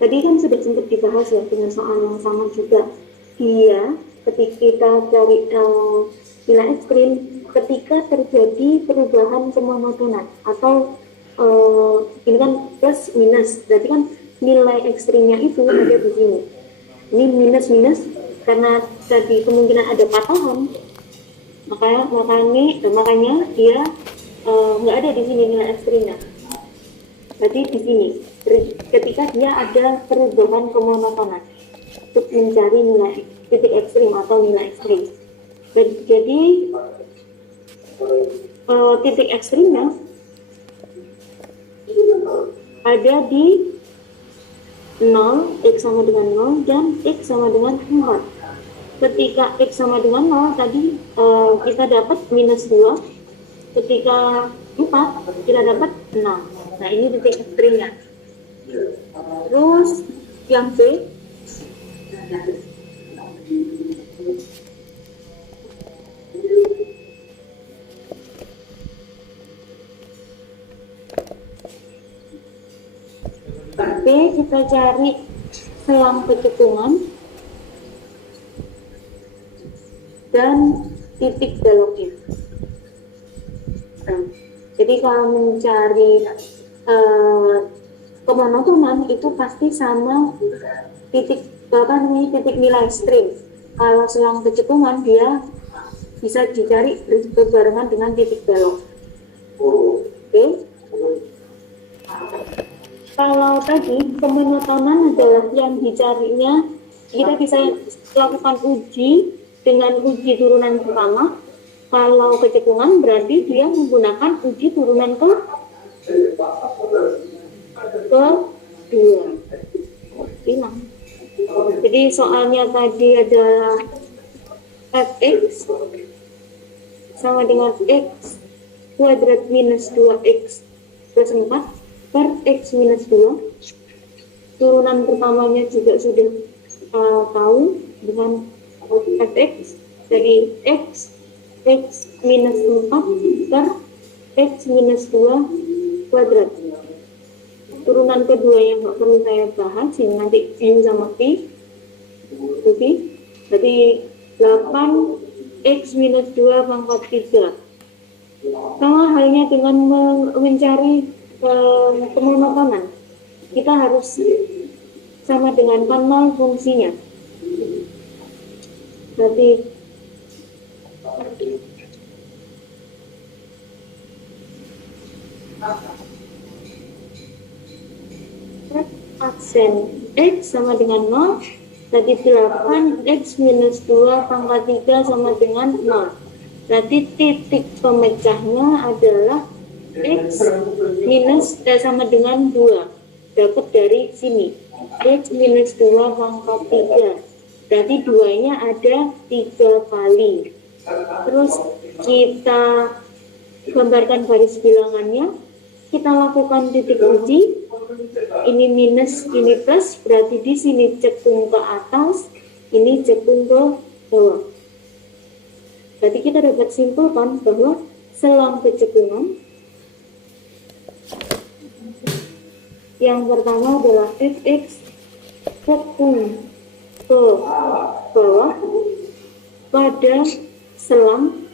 Tadi kan sudah sempat dibahas ya dengan soal yang sama juga. Dia ketika kita cari nilai ekstrim ketika terjadi perubahan kemonotonan atau ini kan plus minus, berarti kan nilai ekstrimnya itu ada di sini. Ini minus minus karena tadi kemungkinan ada patahan, makanya dia nggak ada di sini nilai ekstrimnya. Berarti di sini ketika dia ada perubahan kemonotonan untuk mencari nilai titik ekstrim atau nilai ekstrim. Jadi titik ekstrimnya ada di 0, X sama dengan 0 dan X sama dengan 4. Ketika X sama dengan 0 tadi kita dapat minus 2, ketika 4 kita dapat 6. Nah ini titik ekstrimnya. Terus yang B kita cari selang kecekungan dan titik beloknya. Nah, jadi kalau mencari kemonotonan itu pasti sama titik titik nilai ekstrim. Kalau selang kecekungan dia bisa dicari berbarengan dengan titik belok. Oke. Kalau tadi kemonotonan adalah yang dicarinya, kita bisa lakukan uji dengan uji turunan pertama. Kalau kecekungan berarti dia menggunakan uji turunan kedua. Jadi soalnya tadi adalah fx sama dengan x kuadrat minus 2x plus 4 per x minus 2. Turunan pertamanya juga sudah tahu dengan fx. Jadi x minus 4 per x minus 2 kuadrat. Turunan kedua yang nggak perlu saya bahas, ini nanti u sama p. Jadi 8x minus 2 pangkat 3. Sama halnya dengan mencari kemonotonan, kita harus sama dengan nol fungsinya. Berarti aksen x sama dengan 0, tadi 8x minus 2 pangkat 3 sama dengan 0. Berarti titik pemecahnya adalah x minus sama dengan 2, dapat dari sini x minus 2 pangkat 3, berarti 2 nya ada 3 kali. Terus kita gambarkan garis bilangannya, kita lakukan titik uji, ini minus ini plus, berarti di sini cekung ke atas, ini cekung ke bawah. Berarti kita dapat simpulkan bahwa selang kecekungan yang pertama adalah fx cekung ke bawah pada selang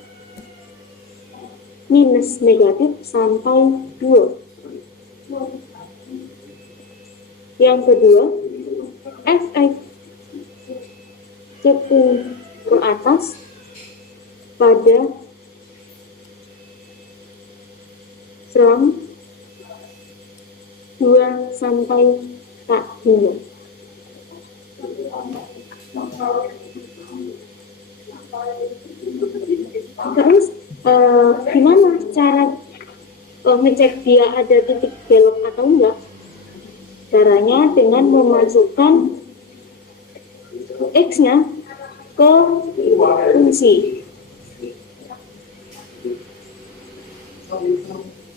minus negatif sampai 2. Yang kedua, fx cekung ke atas pada selang 2 sampai 4. Terus gimana cara ngecek dia ada titik belok atau enggak? Caranya dengan memasukkan x-nya ke fungsi.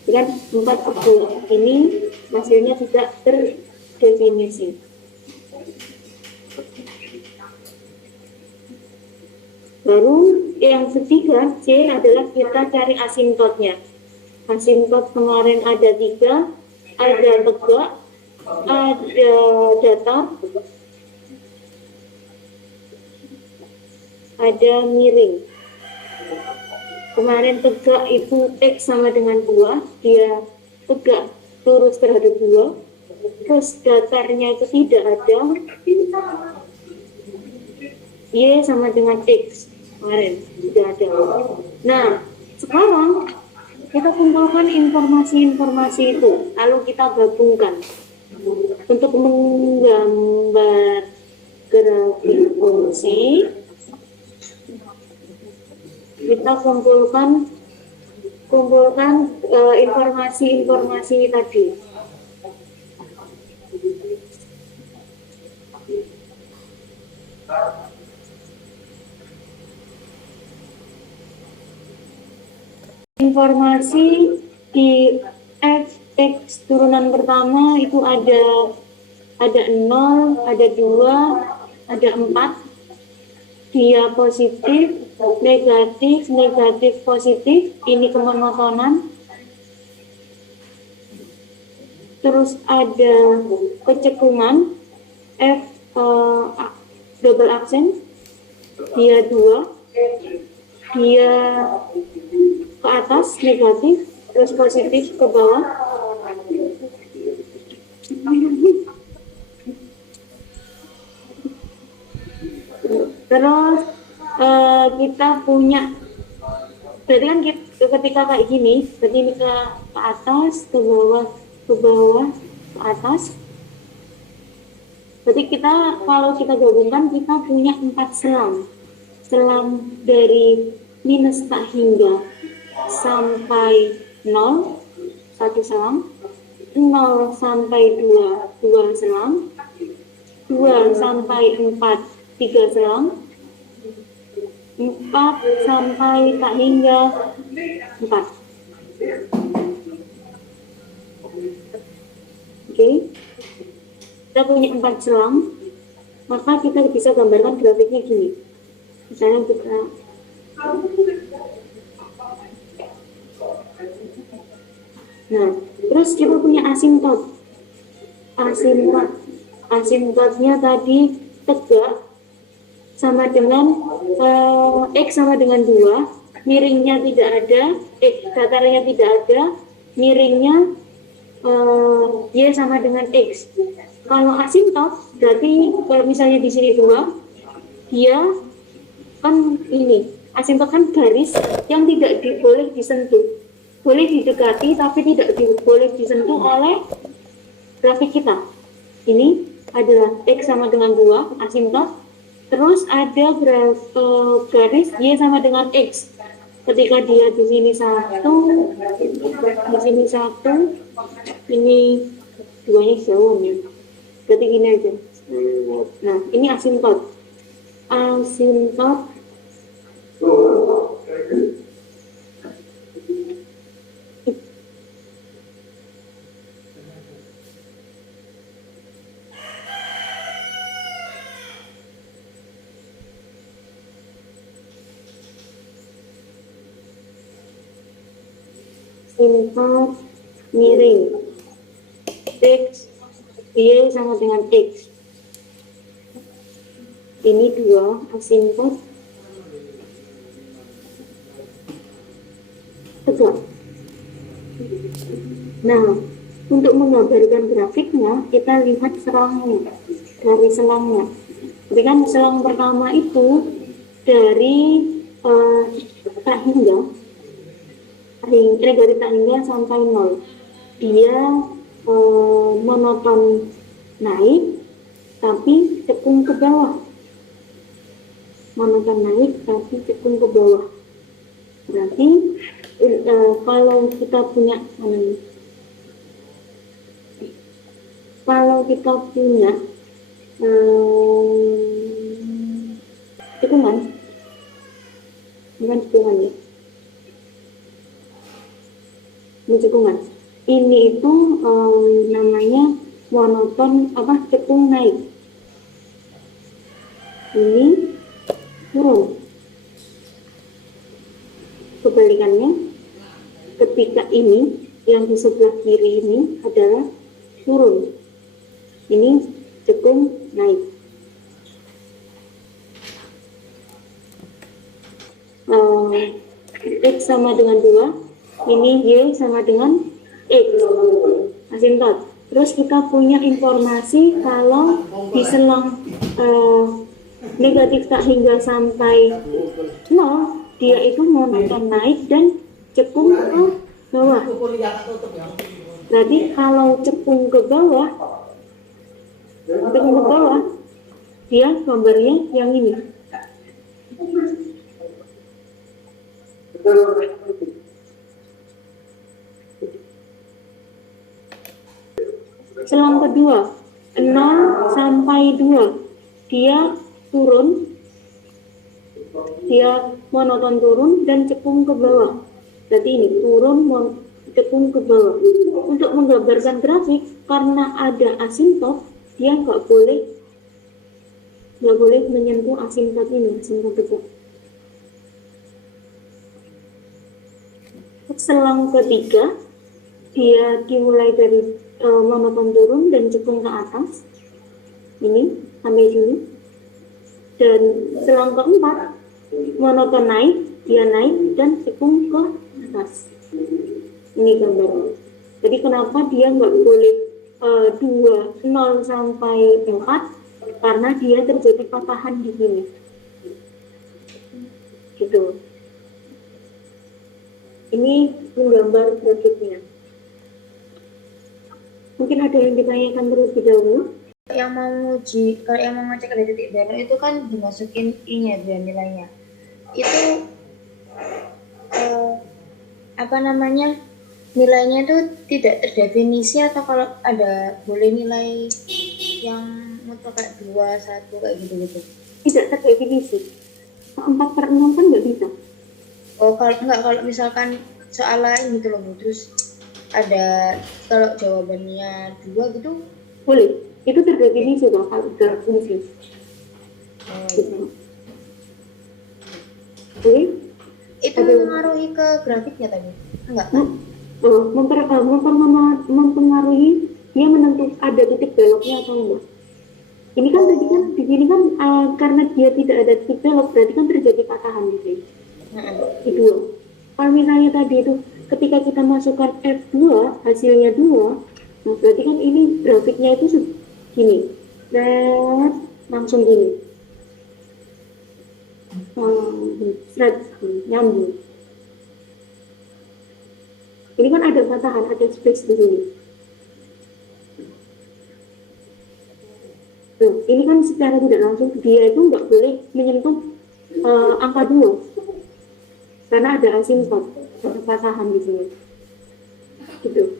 Dengan 4 ini hasilnya tidak terdefinisi. Baru yang ketiga, C adalah kita cari asimptotnya. Asimptot kemarin ada 3, ada tegak, ada datar, ada miring. Kemarin tegak itu X sama dengan 2, dia tegak lurus terhadap 2. Terus datarnya itu tidak ada, Y sama dengan X. Kemarin tidak ada. Nah, sekarang kita kumpulkan informasi-informasi itu, lalu kita gabungkan untuk menggambar grafik fungsi. Kita kumpulkan informasi-informasi tadi. Informasi di X turunan pertama itu ada 0, ada 2, ada 4. Dia positif, negatif, positif. Ini kemonotonan. Terus ada kecekungan, F double aksen. Dia 2. Dia ke atas negatif, terus positif ke bawah. Terus kita punya, berarti kan ketika kayak gini, berarti ini ke atas, ke bawah, ke atas. Berarti kita, kalau kita gabungkan, kita punya 4 selang. Selang dari minus tak hingga sampai 0, 1 selang. 0 sampai 2, 2 selang. 2 sampai 4, 3 selang. 4 sampai tak hingga 4. Oke. Kita punya 4 selang, maka kita bisa gambarkan grafiknya gini. Misalnya kita terus kita punya asimtot. Asimtotnya tadi tegak sama dengan X sama dengan 2, miringnya tidak ada, datarnya tidak ada, miringnya Y sama dengan X. Kalau asimtot, berarti kalau misalnya di sini 2, dia kan ini, asimtot kan garis yang tidak boleh disentuh. Boleh didekati, tapi tidak boleh disentuh oleh grafik kita. Ini adalah X sama dengan 2, asimtot. Terus ada garis Y sama dengan X. Ketika dia di sini 1, di sini 1, ini 2-nya jauh ya. Berarti gini aja. Nah, ini asimtot. Asimtot asimtot miring X, Y sama dengan X. Ini 2 asimtot tegak. Nah, untuk menggambarkan grafiknya, kita lihat selangnya, dari selangnya. Jadi kan selang pertama itu dari tak hingga dari tak hingga sampai 0. Dia monoton naik, tapi cekung ke bawah. Monoton naik, tapi cekung ke bawah. Berarti kalau kita punya cekungan, bukan cekungan ya, ini cekungan. Ini itu namanya monoton cekung naik. Ini turun. Kebalikannya, ketika ini yang di sebelah kiri ini adalah turun. Ini cekung naik. X sama dengan 2, ini Y sama dengan X, asintot. Terus kita punya informasi kalau di selang negatif tak hingga sampai 0, dia itu monoton naik dan cekung ke bawah. Berarti kalau cekung ke bawah, dia gambarnya yang ini. Selang kedua, 0 sampai 2, dia turun, dia monoton turun dan cekung ke bawah. Berarti ini turun, cekung ke bawah. Untuk menggambarkan grafik, karena ada asintot, dia nggak boleh menyentuh asintot ini, asintot tegak. Selang ketiga, dia dimulai dari monoton turun dan cekung ke atas, ini sampai sini. Dan selang keempat, monoton naik, dia naik dan cekung ke atas. Ini gambarnya. Jadi kenapa dia nggak boleh 0 sampai 4? Karena dia terjadi patahan di sini. Gitu. Ini menggambar grafiknya. Mungkin ada yang ditanyakan terlebih dahulu. Yang mau uji, kalau yang mau ngecek ada titik belok itu kan dimasukin I-nya dan nilainya. Itu nilainya itu tidak terdefinisi, atau kalau ada boleh nilai yang mutlak kayak 2, 1 kayak gitu-gitu? Tidak terdefinisi. 4/6 kan nggak bisa. Oh, kalau misalkan soal lain gitu loh, terus ada kalau jawabannya 2 gitu boleh, itu terdefinisi loh kalau terdefinisi. Oke? Itu mempengaruhi ke grafiknya tadi? Enggak kan? Mempengaruhi dia menentukan ada titik beloknya atau enggak. Ini kan tadi kan di sini kan karena dia tidak ada titik belok, berarti kan terjadi patahan di sini. Itu. Kalau misalnya tadi itu ketika kita masukkan F2 hasilnya 2, nah berarti kan ini grafiknya itu gini, langsung gini, nyambung. Ini kan ada patahan, ada space di sini. Nah, ini kan secara tidak langsung dia itu nggak boleh menyentuh angka 2 karena ada asintot, ada patahan di sini. Gitu.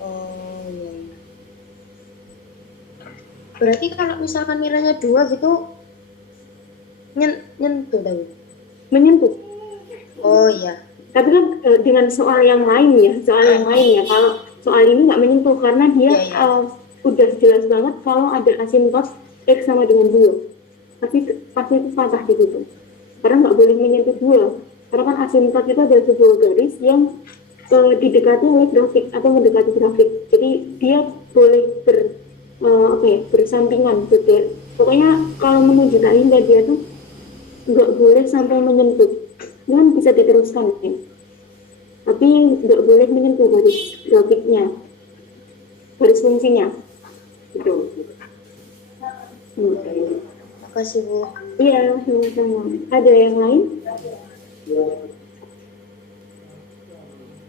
Oh iya. Berarti kalau misalkan nilainya 2 gitu nyentuh tadi? Menyentuh. Oh iya. Tapi kan dengan soal yang lain ya, kalau soal ini nggak menyentuh karena dia udah jelas banget kalau ada asintot X sama dengan 2, tapi pasti itu patah di situ karena nggak boleh menyentuh 2, karena kan asintot itu ada sebuah garis yang didekati oleh grafik atau mendekati grafik, jadi dia boleh bersampingan gitu. Pokoknya kalau menunjukkan ini dia tuh nggak boleh sampai menyentuh, kan bisa diteruskan ya, tapi nggak boleh menyentuh garis grafiknya, garis fungsinya gitu. Makasih Bu. Iya, sama-sama. Ada yang lain?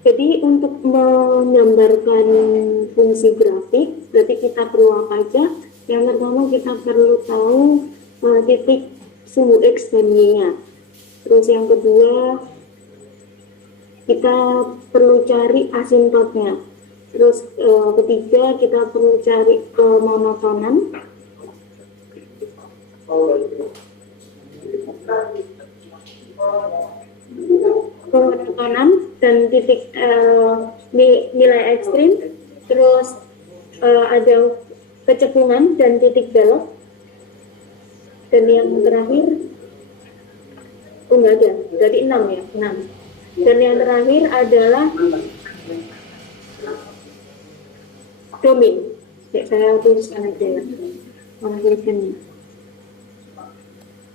Jadi untuk menggambarkan fungsi grafik, berarti kita perlu apa aja? Yang pertama kita perlu tahu titik suhu X dan Y-nya. Terus yang kedua, kita perlu cari asintotnya. Terus ketiga, kita perlu cari kemonotonan. Kemonotonan dan titik nilai ekstrim. Terus ada kecekungan dan titik belok. Dan yang terakhir, enggak ada, jadi 6 ya, 6. Dan yang terakhir adalah domain. Saya tuliskan aja ya. Mengakhirkannya.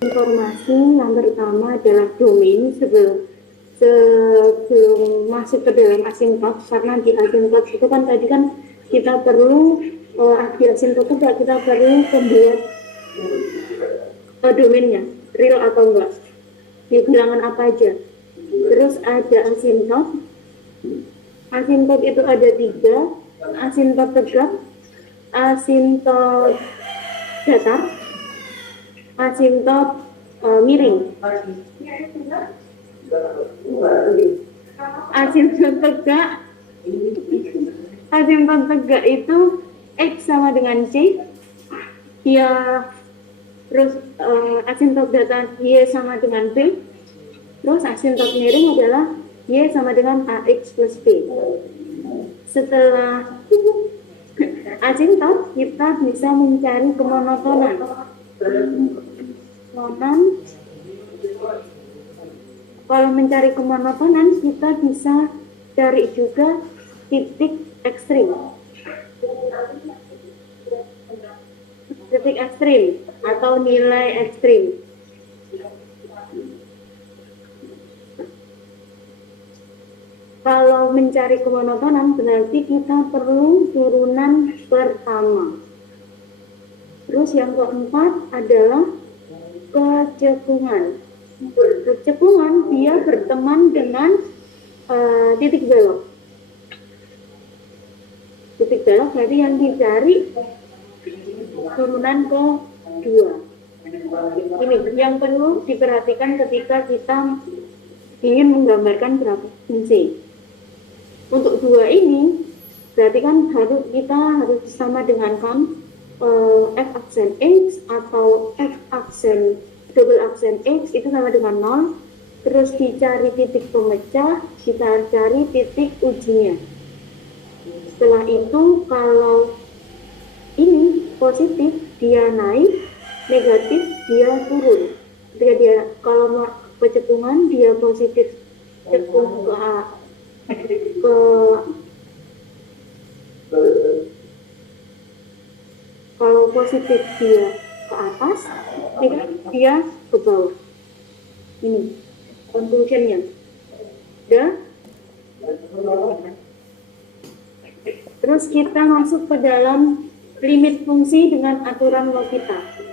Informasi yang pertama adalah domain sebelum masuk ke dalam async karena di async itu kan tadi kan kita perlu di async itu kita perlu membuat domainnya real atau enggak, di bilangan apa aja. Terus ada asymptot. Asymptot itu ada 3, asymptot tegak, asymptot datar, asymptot miring. Asymptot tegak, asymptot tegak itu X sama dengan C, dia terus asymptot datar Y sama dengan B, terus asymptot miring adalah Y sama dengan AX plus B. Setelah asymptot, kita bisa mencari kemonotonan. Kalau mencari kemonotonan, kita bisa cari juga titik ekstrim. Titik ekstrim atau nilai ekstrim. Kalau mencari kemonotonan berarti kita perlu turunan pertama. Terus yang keempat adalah kecekungan. Kecekungan dia berteman dengan titik belok. Titik belok berarti yang dicari turunan kedua. Ini yang perlu diperhatikan ketika kita ingin menggambarkan grafik fungsi. Untuk 2 ini berarti kan kita harus sama dengan kan f aksen x atau f aksen double aksen x itu sama dengan 0. Terus dicari titik pemecah, kita cari titik ujinya. Setelah itu kalau ini positif dia naik, negatif dia turun. Kalau kecekungan dia positif cekung kalau positif dia ke atas, dia ke bawah. Ini conclusionnya. Terus kita masuk ke dalam limit fungsi dengan aturan L'Hopital.